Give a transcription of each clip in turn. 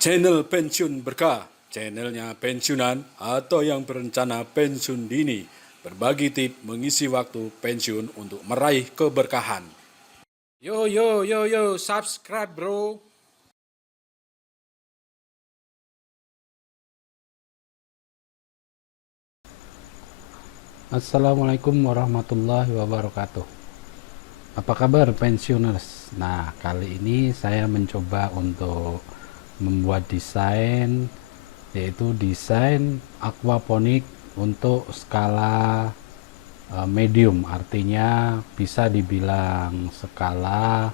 Channel Pensiun Berkah, channelnya pensiunan atau yang berencana pensiun dini, berbagi tip mengisi waktu pensiun untuk meraih keberkahan. Yo yo yo yo, subscribe bro. Assalamualaikum warahmatullahi wabarakatuh. Apa kabar pensiuners? Nah, kali ini saya mencoba untuk membuat desain, yaitu desain aquaponik untuk skala medium, artinya bisa dibilang skala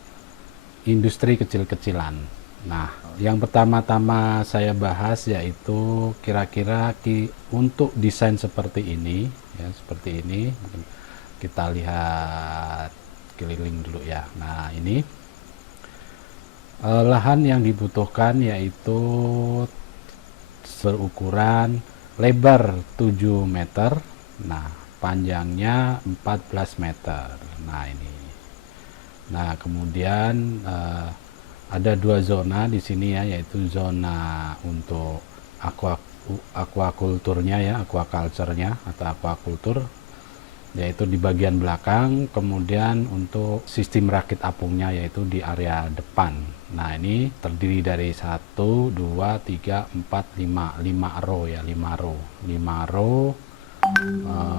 industri kecil-kecilan. Nah, yang pertama-tama saya bahas yaitu kira-kira untuk desain seperti ini, ya seperti ini. Kita lihat keliling dulu ya. Nah, ini lahan yang dibutuhkan yaitu berukuran lebar 7 meter, nah panjangnya 14 meter. Nah, ini. Nah, kemudian ada dua zona di sini ya, yaitu zona untuk aquaculturnya ya, aquaculture-nya atau aquacultur, yaitu di bagian belakang. Kemudian untuk sistem rakit apungnya yaitu di area depan. Nah, ini terdiri dari 1, 2, 3, 4, 5 row ya, 5 row.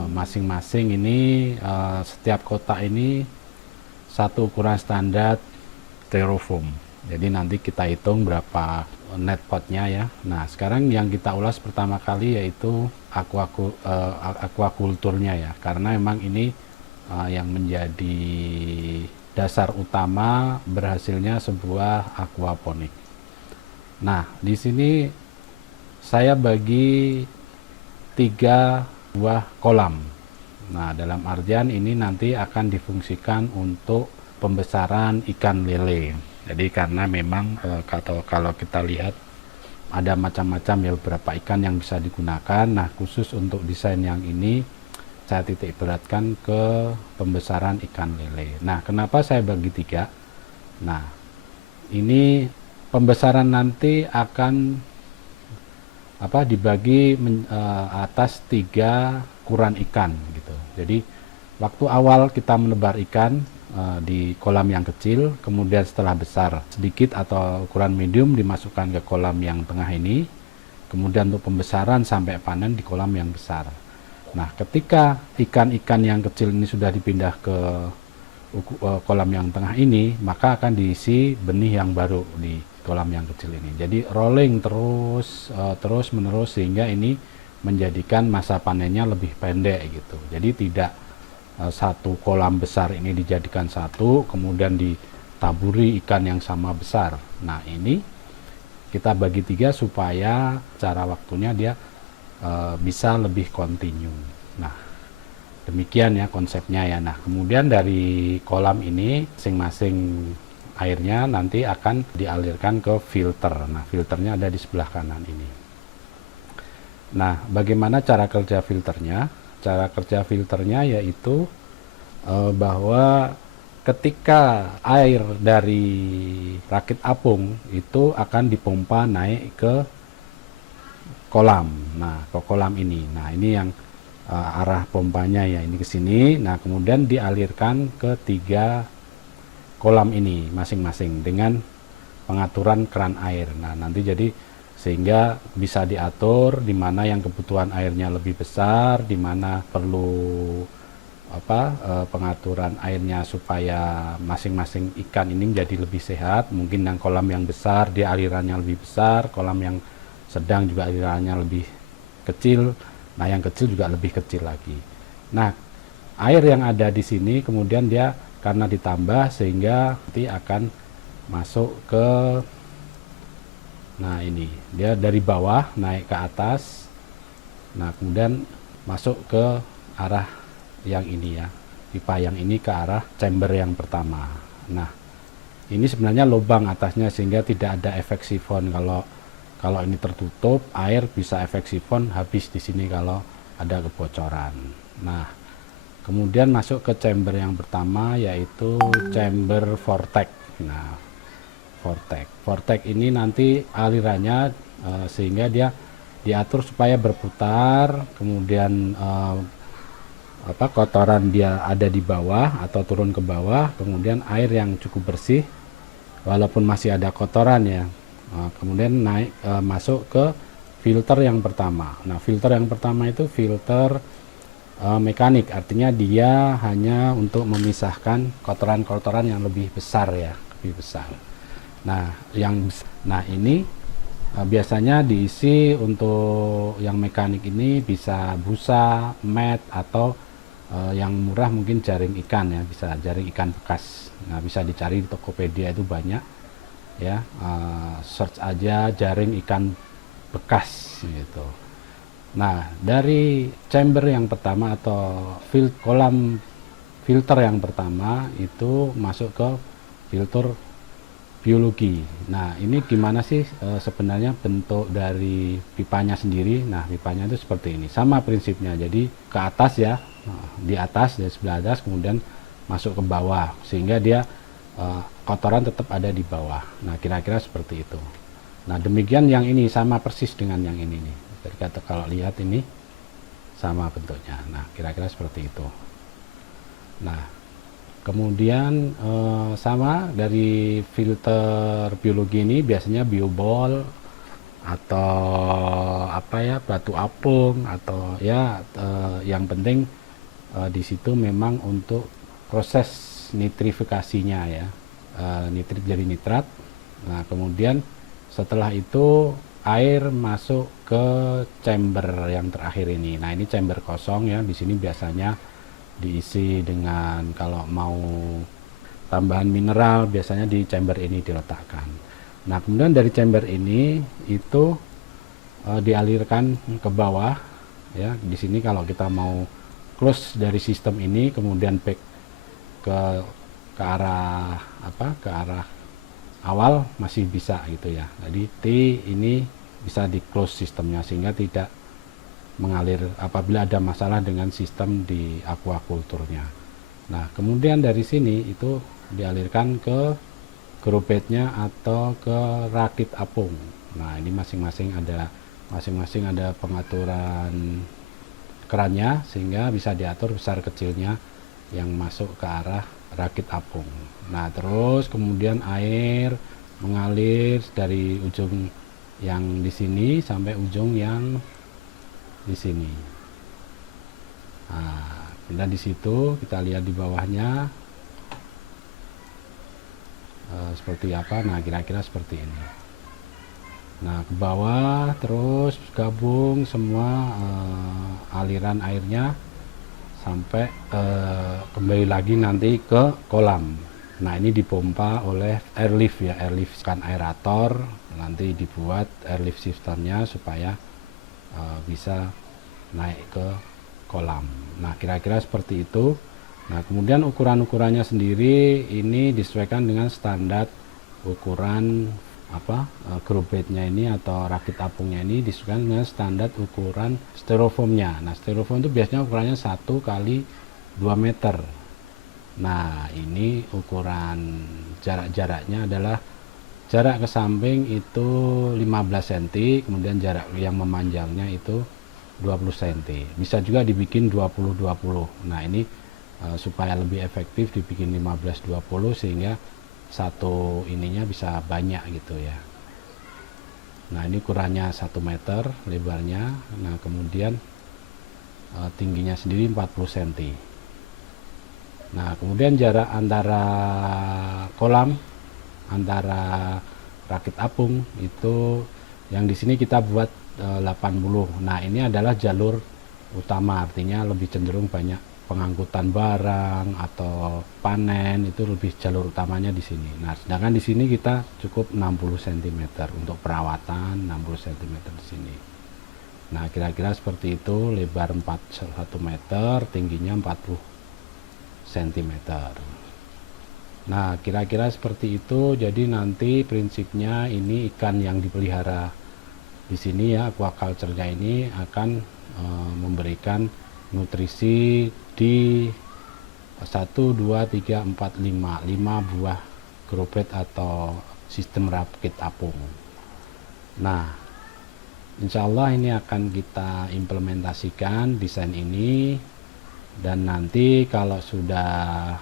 Masing-masing ini setiap kotak ini satu ukuran standar styrofoam. Jadi nanti kita hitung berapa net potnya ya. Nah, sekarang yang kita ulas pertama kali yaitu aquaculturnya ya, karena memang ini yang menjadi dasar utama berhasilnya sebuah aquaponik. Nah, di sini saya bagi 3 buah kolam. Nah, dalam artian ini nanti akan difungsikan untuk pembesaran ikan lele. Jadi karena memang kalau kita lihat ada macam-macam ya, beberapa ikan yang bisa digunakan. Nah, khusus untuk desain yang ini saya titik beratkan ke pembesaran ikan lele. Nah, kenapa saya bagi 3? Nah, ini pembesaran nanti akan dibagi atas 3 ukuran ikan gitu. Jadi waktu awal kita menebar ikan di kolam yang kecil, kemudian setelah besar sedikit atau ukuran medium dimasukkan ke kolam yang tengah ini, kemudian untuk pembesaran sampai panen di kolam yang besar. Nah, ketika ikan-ikan yang kecil ini sudah dipindah ke kolam yang tengah ini, maka akan diisi benih yang baru di kolam yang kecil ini. Jadi rolling terus menerus sehingga ini menjadikan masa panennya lebih pendek gitu. Jadi tidak satu kolam besar ini dijadikan satu kemudian ditaburi ikan yang sama besar. Nah, ini kita bagi 3 supaya cara waktunya dia bisa lebih kontinu. Nah, demikian ya konsepnya ya. Nah, kemudian dari kolam ini masing-masing airnya nanti akan dialirkan ke filter. Nah, filternya ada di sebelah kanan ini. Nah, bagaimana cara kerja filternya? Cara kerja filternya yaitu bahwa ketika air dari rakit apung itu akan dipompa naik ke kolam. Nah, ke kolam ini. Nah, ini yang arah pompanya ya, ini ke sini. Nah, kemudian dialirkan ke 3 kolam ini masing-masing dengan pengaturan keran air. Nah, nanti jadi sehingga bisa diatur di mana yang kebutuhan airnya lebih besar, di mana perlu pengaturan airnya supaya masing-masing ikan ini jadi lebih sehat. Mungkin yang kolam yang besar dia alirannya lebih besar, kolam yang sedang juga alirannya lebih kecil, nah yang kecil juga lebih kecil lagi. Nah, air yang ada di sini kemudian dia karena ditambah sehingga nanti akan masuk ke, nah ini dia dari bawah naik ke atas, nah kemudian masuk ke arah yang ini ya, pipa yang ini ke arah chamber yang pertama. Nah, ini sebenarnya lubang atasnya sehingga tidak ada efek sifon. Kalau ini tertutup, air bisa efek sifon habis di sini kalau ada kebocoran. Nah, kemudian masuk ke chamber yang pertama yaitu chamber vortex. Nah, vortex. Vortex ini nanti alirannya sehingga dia diatur supaya berputar, kemudian kotoran dia ada di bawah atau turun ke bawah, kemudian air yang cukup bersih walaupun masih ada kotoran ya, kemudian naik masuk ke filter yang pertama. Nah, filter yang pertama itu filter mekanik, artinya dia hanya untuk memisahkan kotoran-kotoran yang lebih besar ya, lebih besar. Nah, ini biasanya diisi untuk yang mekanik ini bisa busa, mat, atau yang murah mungkin jaring ikan ya, bisa jaring ikan bekas. Nah, bisa dicari di Tokopedia itu banyak ya, search aja jaring ikan bekas gitu. Nah, dari chamber yang pertama atau kolam filter yang pertama itu masuk ke filter biologi. Nah, ini gimana sih sebenarnya bentuk dari pipanya sendiri? Nah, pipanya itu seperti ini. Sama prinsipnya. Jadi ke atas ya, di atas, di sebelah atas, kemudian masuk ke bawah sehingga dia kotoran tetap ada di bawah. Nah, kira-kira seperti itu. Nah, demikian yang ini sama persis dengan yang ini nih. Jadi kalau lihat ini sama bentuknya. Nah, kira-kira seperti itu. Nah, kemudian sama dari filter biologi ini biasanya biobol atau batu apung atau ya, yang penting di situ memang untuk proses nitrifikasinya ya, nitrit jadi nitrat. Nah, kemudian setelah itu air masuk ke chamber yang terakhir ini. Nah, ini chamber kosong ya. Di sini biasanya diisi dengan, kalau mau tambahan mineral biasanya di chamber ini diletakkan. Nah, kemudian dari chamber ini itu dialirkan ke bawah ya. Di sini kalau kita mau close dari sistem ini kemudian back ke arah ke arah awal masih bisa gitu ya. Jadi T ini bisa di close sistemnya sehingga tidak mengalir apabila ada masalah dengan sistem di aquaculturnya. Nah, kemudian dari sini itu dialirkan ke grow bednya atau ke rakit apung. Nah, ini masing-masing ada pengaturan kerannya sehingga bisa diatur besar kecilnya yang masuk ke arah rakit apung. Nah, terus kemudian air mengalir dari ujung yang di sini sampai ujung yang di sini. Nah, kemudian di situ kita lihat di bawahnya seperti apa. Nah, kira-kira seperti ini. Nah, ke bawah terus gabung semua aliran airnya sampai kembali lagi nanti ke kolam. Nah, ini dipompa oleh airlift ya, airlift kan aerator, nanti dibuat airlift sistemnya supaya bisa naik ke kolam. Nah, kira-kira seperti itu. Nah, kemudian ukuran-ukurannya sendiri ini disesuaikan dengan standar ukuran grow bednya ini atau rakit apungnya ini disesuaikan dengan standar ukuran styrofoamnya. Nah, styrofoam itu biasanya ukurannya 1 kali 2 meter. Nah, ini ukuran jarak-jaraknya adalah jarak ke samping itu 15 cm, kemudian jarak yang memanjangnya itu 20 cm. Bisa juga dibikin 20-20. Nah, ini supaya lebih efektif dibikin 15-20 sehingga satu ininya bisa banyak gitu ya. Nah, ini ukurannya 1 meter lebarnya. Nah, kemudian tingginya sendiri 40 cm. Nah, kemudian jarak antara kolam antara rakit apung itu yang di sini kita buat 80. Nah, ini adalah jalur utama, artinya lebih cenderung banyak pengangkutan barang atau panen, itu lebih jalur utamanya di sini. Nah, sedangkan di sini kita cukup 60 cm untuk perawatan, 60 cm di sini. Nah, kira-kira seperti itu, lebar 1 meter, tingginya 40 cm. Nah, kira-kira seperti itu. Jadi nanti prinsipnya ini ikan yang dipelihara di sini ya, aquaculture-nya ini akan memberikan nutrisi di 1, 2, 3, 4, 5 buah grow bed atau sistem rakit apung. Nah, insya Allah ini akan kita implementasikan desain ini, dan nanti kalau sudah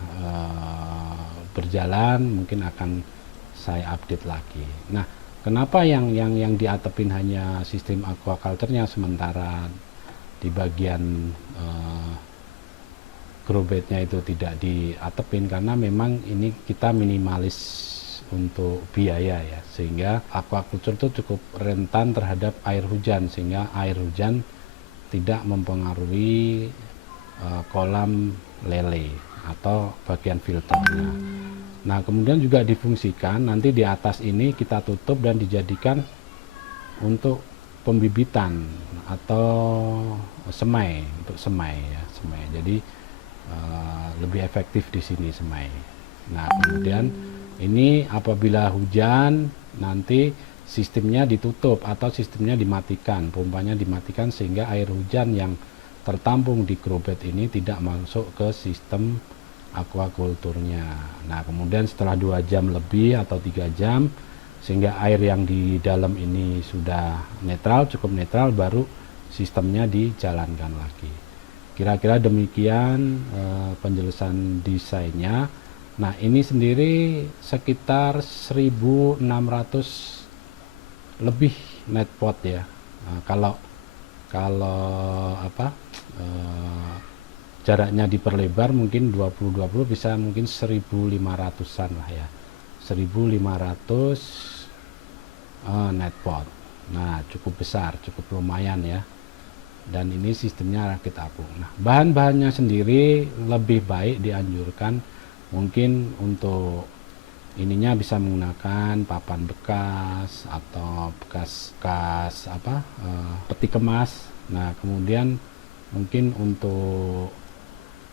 berjalan mungkin akan saya update lagi. Nah, kenapa yang diatepin hanya sistem aquaculture-nya, sementara di bagian grow bed-nya itu tidak diatepin? Karena memang ini kita minimalis untuk biaya ya, sehingga aquaculture itu cukup rentan terhadap air hujan, sehingga air hujan tidak mempengaruhi kolam lele atau bagian filternya. Nah, kemudian juga difungsikan nanti di atas ini kita tutup dan dijadikan untuk pembibitan atau semai, untuk semai ya, semai. Jadi lebih efektif di sini semai. Nah, kemudian ini apabila hujan nanti sistemnya ditutup atau sistemnya dimatikan, pompanya dimatikan, sehingga air hujan yang tertampung di grow bed ini tidak masuk ke sistem aquaculturnya. Nah, kemudian setelah 2 jam lebih atau 3 jam, sehingga air yang di dalam ini sudah netral, cukup netral, baru sistemnya dijalankan lagi. Kira-kira demikian penjelasan desainnya. Nah, ini sendiri sekitar 1.600 lebih net pot ya. Nah, kalau jaraknya diperlebar mungkin 20-20 bisa mungkin 1.500-an lah ya. 1.500 net pot. Nah, cukup besar, cukup lumayan ya. Dan ini sistemnya rakit apung. Nah, bahan-bahannya sendiri lebih baik dianjurkan mungkin untuk ininya bisa menggunakan papan bekas atau bekas peti kemas. Nah, kemudian mungkin untuk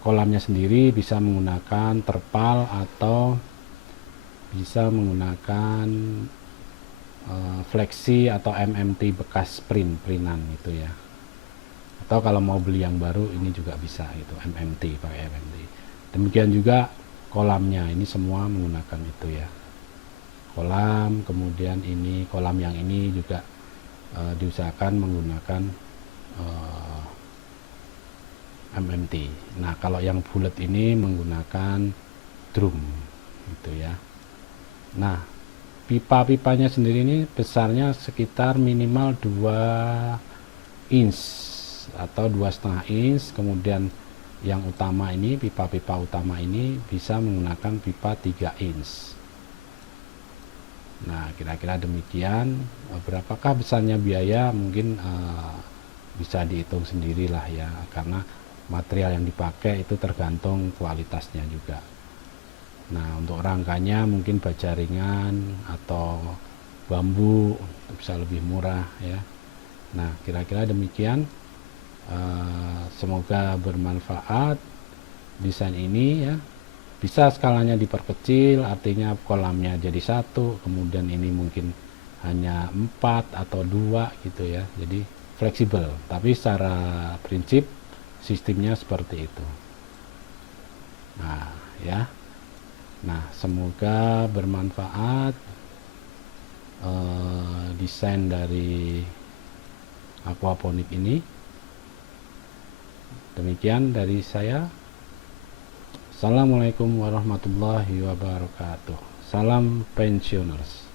kolamnya sendiri bisa menggunakan terpal atau bisa menggunakan fleksi atau MMT bekas printan itu ya. Atau kalau mau beli yang baru ini juga bisa itu MMT, pakai MMT. Demikian juga kolamnya, ini semua menggunakan itu ya. Kolam, kemudian ini kolam yang ini juga diusahakan menggunakan MMT. Nah, kalau yang bulat ini menggunakan drum gitu ya. Nah, pipa-pipanya sendiri ini besarnya sekitar minimal 2 inch atau 2,5 inch. Kemudian yang utama ini, pipa-pipa utama ini bisa menggunakan pipa 3 inch. Nah, kira-kira demikian. Berapakah besarnya biaya? Mungkin bisa dihitung sendirilah ya, karena material yang dipakai itu tergantung kualitasnya juga. Nah, untuk rangkanya mungkin baja ringan atau bambu bisa lebih murah ya. Nah, kira-kira demikian. Semoga bermanfaat desain ini ya. Bisa skalanya diperkecil, artinya kolamnya jadi 1, kemudian ini mungkin hanya 4 atau 2 gitu ya. Jadi fleksibel, tapi secara prinsip sistemnya seperti itu. Nah ya, nah semoga bermanfaat desain dari aquaponik ini. Demikian dari saya. Assalamualaikum warahmatullahi wabarakatuh. Salam pensiuners.